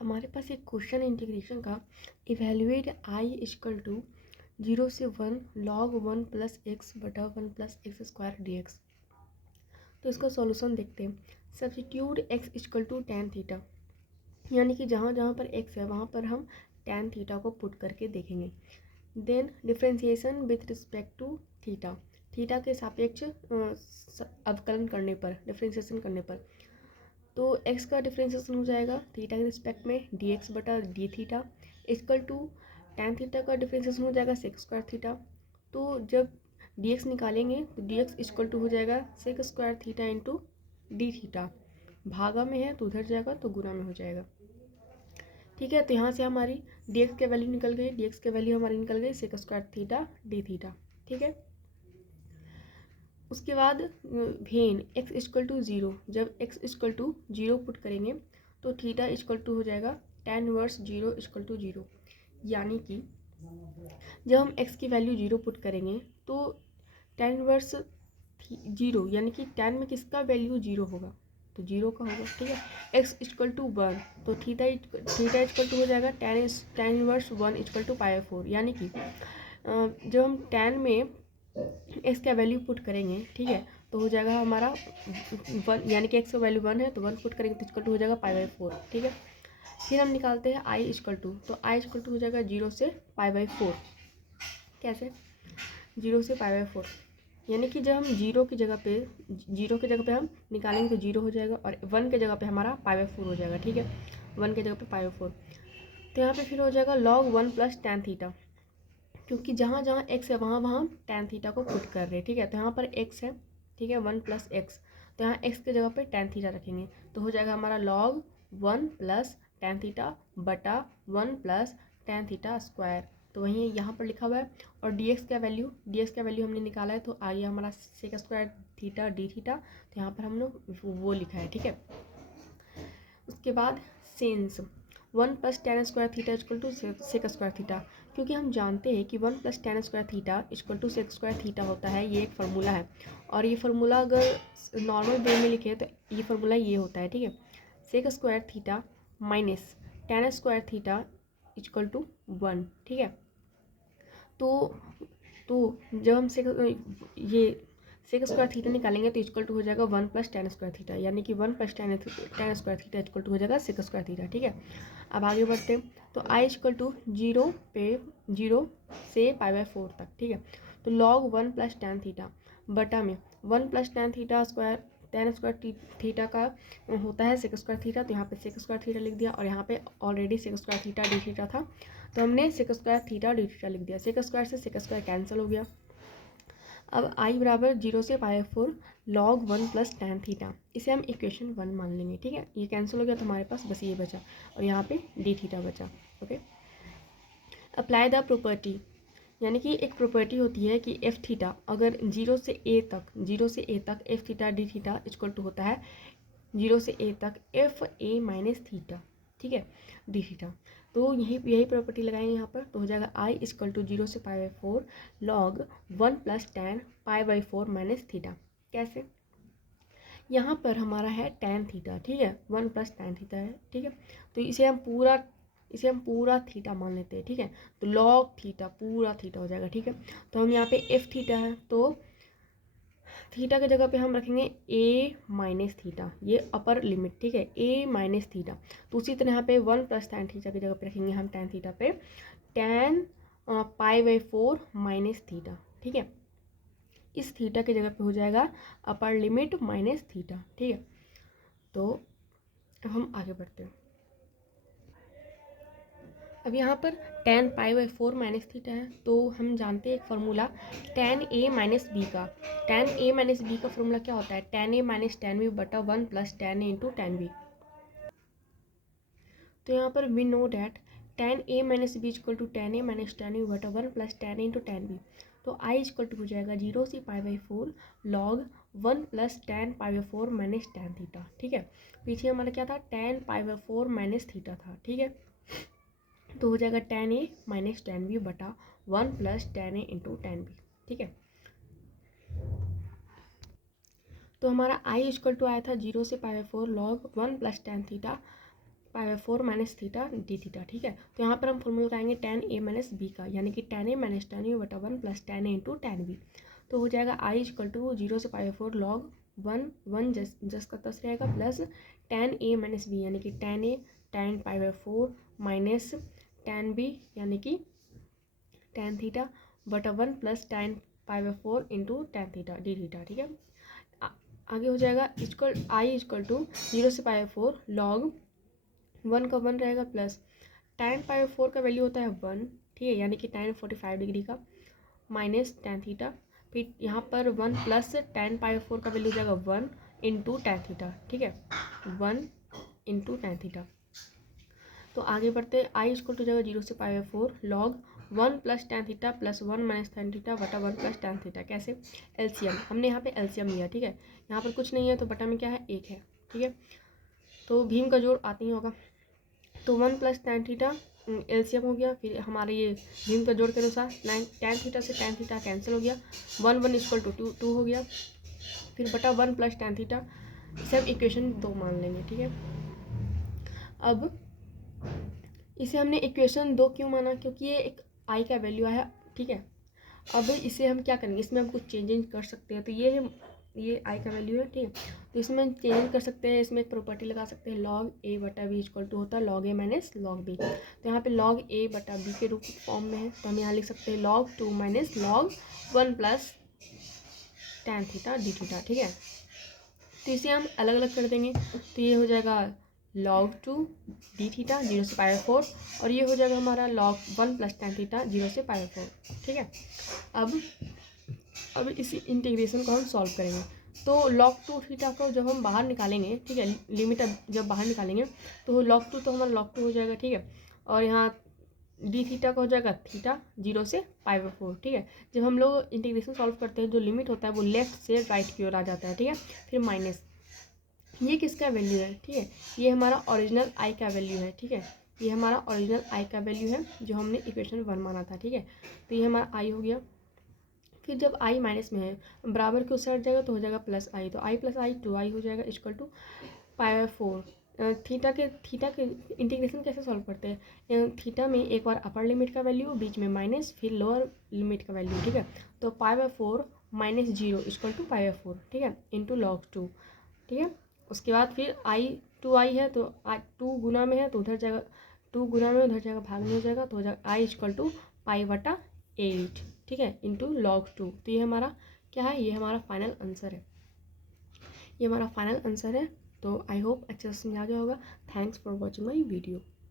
हमारे पास एक क्वेश्चन इंटीग्रेशन का इवेल्युएट आई इक्वल टू 0 से 1 log 1 प्लस एक्स बटा 1 plus x square d x. तो इसका सॉल्यूशन देखते हैं। Substitute x equal to tan theta, यानी कि जहाँ जहाँ पर एक्स है वहाँ पर हम टेन थीटा को पुट करके देखेंगे। Then differentiation with respect to theta, theta के सापेक्ष अवकलन करने पर, डिफ्रेंसिएशन करने पर, तो x का डिफ्रेंसिएशन हो जाएगा थीटा के रिस्पेक्ट में डी एक्स बटा d theta equal to tan theta का डिफ्रेंसिएशन हो जाएगा सेक स्क्वायर थीटा। तो जब डी एक्स निकालेंगे तो डी एक्स इक्वल टू हो जाएगा sec square theta into d theta, भागा में है तो उधर जाएगा तो गुना में हो जाएगा। ठीक है, तो यहाँ से हमारी डी एक्स के वैल्यू निकल गई, डी एक्स के वैल्यू हमारी निकल गई sec square theta d theta. ठीक है, उसके बाद भेन x इक्वल टू 0, जब x इक्वल टू 0 पुट करेंगे तो थीटा इक्वल टू हो जाएगा tan इनवर्स 0 इक्वल टू 0, यानी कि जब हम x की वैल्यू 0 पुट करेंगे तो tan इनवर्स 0 यानी कि tan में किसका वैल्यू 0 होगा तो 0 का होगा। ठीक है, x इक्वल टू 1 तो थीटा इक्वल टू हो जाएगा tan इनवर्स 1 इक्वल टू पाई/4, यानी कि जब हम tan में एक्स का वैल्यू पुट करेंगे, ठीक है, तो हो जाएगा हमारा 1, यानी कि एक्स का वैल्यू 1 है तो 1 पुट करेंगे तो इक्वल टू हो जाएगा पाई/4। ठीक है, फिर हम निकालते हैं आई इक्वल टू, तो आई इक्वल टू हो जाएगा 0 से पाई/4। कैसे 0 से पाई/4, यानी कि जब हम 0 की जगह पे हम निकालेंगे तो 0 हो जाएगा और 1 की जगह पे हमारा पाई/4 हो जाएगा। ठीक है, 1 की जगह पे पाई/4, तो यहाँ पे फिर हो जाएगा log 1 प्लस टेन थीटा, क्योंकि जहाँ जहाँ x है वहाँ वहाँ हम टेन थीटा को पुट कर रहे हैं। ठीक है, तो यहाँ पर x है, ठीक है, 1 प्लस एक्स, तो यहाँ x की जगह पे टेन थीटा रखेंगे तो हो जाएगा हमारा log 1 प्लस टेन थीटा बटा 1 प्लस टेन थीटा स्क्वायर, तो वहीं यहाँ पर लिखा हुआ है। और dx का वैल्यू हमने निकाला है तो आ गया हमारा sec square theta d theta, तो यहाँ पर हम लोग वो लिखा है। ठीक है, उसके बाद since 1 plus tan square theta equal to sec square theta, क्योंकि हम जानते हैं कि 1 plus tan square theta equal to sec square theta होता है, ये एक फार्मूला है। और ये फार्मूला अगर नॉर्मल वे में लिखे तो ये फार्मूला ये होता है। ठीक है, sec square theta minus tan square theta equal to 1। ठीक है, तो जब हम सेक स्क्वायर थीटा निकालेंगे तो इक्वल टू हो जाएगा 1 प्लस टेन स्क्वायर थीटा, यानी कि 1 plus tan square theta equal to हो जाएगा सेक स्क्वायर थीटा। ठीक है, अब आगे बढ़ते हैं, तो आई इक्वल टू 0 से पाई/4 तक। ठीक है, तो log 1 प्लस टेन थीटा बटा में 1 प्लस टेन स्क्वायर थीटा का होता है सेक स्क्वायर थीटा, तो यहाँ पे सेक स्क्वायर थीटा लिख दिया और यहाँ पे already sec square theta d theta था तो हमने sec square theta d theta लिख दिया। सेक स्क्वायर से सेक स्क्वायर कैंसिल हो गया। अब आई बराबर 0 से पाई/4 log 1 प्लस टेन थीटा, इसे हम इक्वेशन 1 मान लेंगे। ठीक है, ये कैंसिल हो गया तो हमारे पास बस ये बचा और यहाँ पे डी थीटा बचा। ओके, अप्लाई द प्रॉपर्टी, यानी कि एक प्रॉपर्टी होती है कि एफ थीटा अगर 0 से ए तक f theta d theta equal to होता है 0 से ए तक एफ ए माइनस थीटा। ठीक है, डी थीटा, तो यही प्रॉपर्टी लगाएंगे यहाँ पर, तो हो जाएगा आई इक्वल टू 0 से पाई/4 log 1 प्लस टेन पाई/4 माइनस थीटा। कैसे, यहाँ पर हमारा है टेन थीटा, ठीक है, 1 प्लस टेन थीटा है। ठीक है, तो इसे हम पूरा थीटा मान लेते हैं। ठीक है, तो log थीटा पूरा थीटा हो जाएगा। ठीक है, तो हम यहाँ पे एफ थीटा है तो थीटा की जगह पे हम रखेंगे a माइनस थीटा, ये अपर लिमिट। ठीक है, a माइनस थीटा, तो उसी तरह यहाँ पे 1 प्लस टेन थीटा की जगह पे रखेंगे हम टेन थीटा पे टेन पाई/4 माइनस थीटा। ठीक है, इस थीटा की जगह पे हो जाएगा अपर लिमिट माइनस थीटा। ठीक है, तो अब हम आगे बढ़ते हैं। अब यहाँ पर टेन पाई/4 माइनस थीटा है तो हम जानते हैं एक formula tan a minus b का। टेन ए माइनस बी का फार्मूला क्या होता है, tan a minus tan b बटा 1 plus tan a into tan b. तो यहाँ पर we know that tan a minus b equal to tan a minus tan b बटा 1 plus tan a into tan b. तो I equal to हो जाएगा 0 से पाई/4 log 1 प्लस टेन पाई/4 माइनस टेन थीटा। ठीक है, पीछे हमारा क्या था, टेन पाई/4 माइनस थीटा था। ठीक है, तो हो जाएगा ten a minus tan b बटा 1 plus tan a into tan B. ठीक है, तो हमारा आई इक्वल टू आया था 0 से पाई/4 log 1 plus tan theta pi by 4 minus theta d theta, ठीक है। तो यहाँ पर हम फॉर्मूला लगाएंगे tan a माइनस बी का, यानी कि tan a minus tan u बटा 1 plus tan a into tan b। तो हो जाएगा i इक्वल टू 0 से पाई बाई 4 log 1 जस का तस रहेगा plus tan a minus b, यानी कि tan a tan pi by 4 minus tan b यानी कि tan थीटा बटा 1 plus tan pi by 4 into tan theta d theta, ठीक है। आगे हो जाएगा आई इक्वल टू 0 से पाई बाई 4 log 1 का 1 रहेगा प्लस tan पाई बाई 4 का वैल्यू होता है 1, ठीक है, यानी कि tan 45 डिग्री का माइनस tan थीटा, फिर यहाँ पर 1 प्लस tan पाई बाई 4 का वैल्यू हो जाएगा 1 इंटू tan थीटा, ठीक है, 1 इंटू tan थीटा। तो आगे बढ़ते हैं, आई इक्वल टू जाएगा 0 से पाई by 4 log 1 plus tan theta plus 1 minus tan theta बटा 1 प्लस tan थीटा। कैसे? एलसीएम, हमने यहाँ पे एलसीएम लिया, ठीक है। यहाँ पर कुछ नहीं है तो बटा में क्या है, 1 है, ठीक है। तो भीम का जोड़ आते ही होगा, तो 1 प्लस tan थीटा एलसीएम हो गया, फिर हमारे ये भीम का जोड़ के अनुसार tan थीटा से tan थीटा कैंसिल हो गया, 1 इक्वल टू 2 हो गया, फिर बटा 1 प्लस tan थीटा, सब इक्वेशन 2 मान लेंगे, ठीक है। अब इसे हमने इक्वेशन 2 क्यों माना, क्योंकि ये एक आई का वैल्यू है, ठीक है। अब इसे हम क्या करेंगे, इसमें हम कुछ चेंजेस कर सकते हैं। तो ये आई का वैल्यू है, ठीक है। तो इसमें हम चेंज कर सकते हैं, इसमें एक प्रॉपर्टी लगा सकते हैं, log a बटा बी इक्वल टू होता है log a minus log b। तो यहाँ पे log a बटा b के रूप फॉर्म में है, तो हम यहाँ लिख सकते हैं log 2 minus log 1 plus tan theta d theta, ठीक है। तो इसे हम अलग अलग कर देंगे, तो ये हो जाएगा log 2 डी थीटा 0 से पाई बाई 4, और ये हो जाएगा हमारा log 1 प्लस tan थीटा 0 से पाई बाई 4, ठीक है। अब इसी इंटीग्रेशन को हम सॉल्व करेंगे। तो log 2 थीटा को जब हम बाहर निकालेंगे, ठीक है, लिमिट जब बाहर निकालेंगे तो log 2 तो हमारा log 2 हो जाएगा, ठीक है। और यहाँ डी थीटा का हो जाएगा थीटा 0 से पाई बाई 4, ठीक है। जब हम लोग इंटीग्रेशन सॉल्व करते हैं, जो लिमिट होता है वो लेफ्ट से राइट की ओर आ जाता है, ठीक है। फिर माइनस, ये किसका वैल्यू है, ठीक है, ये हमारा ओरिजिनल आई का वैल्यू है, ठीक है। ये हमारा ओरिजिनल आई का वैल्यू है जो हमने इक्वेशन 1 माना था, ठीक है। तो ये हमारा आई हो गया। फिर जब आई माइनस में है, बराबर के उस साइड जाएगा तो हो जाएगा प्लस आई, तो आई प्लस आई 2i हो जाएगा equal to pi by 4। Theta के इंटीग्रेशन कैसे सॉल्व करते हैं, थीटा में एक बार अपर लिमिट का वैल्यू, बीच में माइनस, फिर लोअर लिमिट का वैल्यू, ठीक है। तो pi by 4 minus 0 equal to pi by 4, ठीक है, इंटू log 2, ठीक है। उसके बाद फिर आई 2i है, तो 2 गुना में है तो उधर जाएगा, 2 गुना में उधर जाएगा, भाग में हो जाएगा, तो हो जाएगा आई इक्वल टू पाई बटा 8, ठीक है, इंटू log 2। तो ये हमारा क्या है, ये हमारा फाइनल आंसर है, ये हमारा फाइनल आंसर है। तो आई होप अच्छे से समझा गया होगा। Thanks for watching my video.